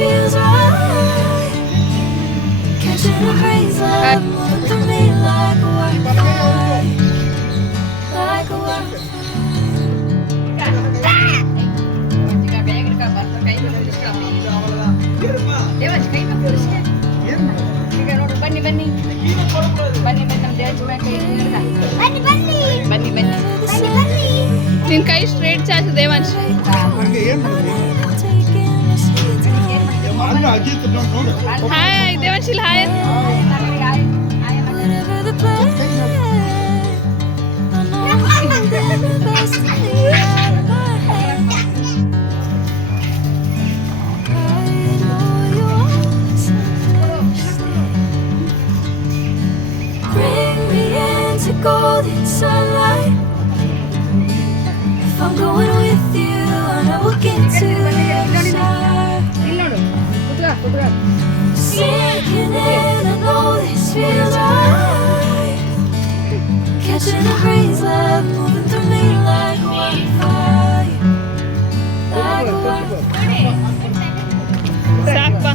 feels right. Catching a breeze, love moving through me like a wildfire, like a wildfire. ನಿನ್ ಕೈ straight ಚಾಚು Devansh. Hi ದೇವಾಂಶಿಲ್ hi. Golden sunlight. If I'm going with you, I know we'll get to the other side. Sinking in, I know this feels right. Catching a breeze, love moving through me like a wildfire, like a wildfire. ಸಾಕ್ಪಾ.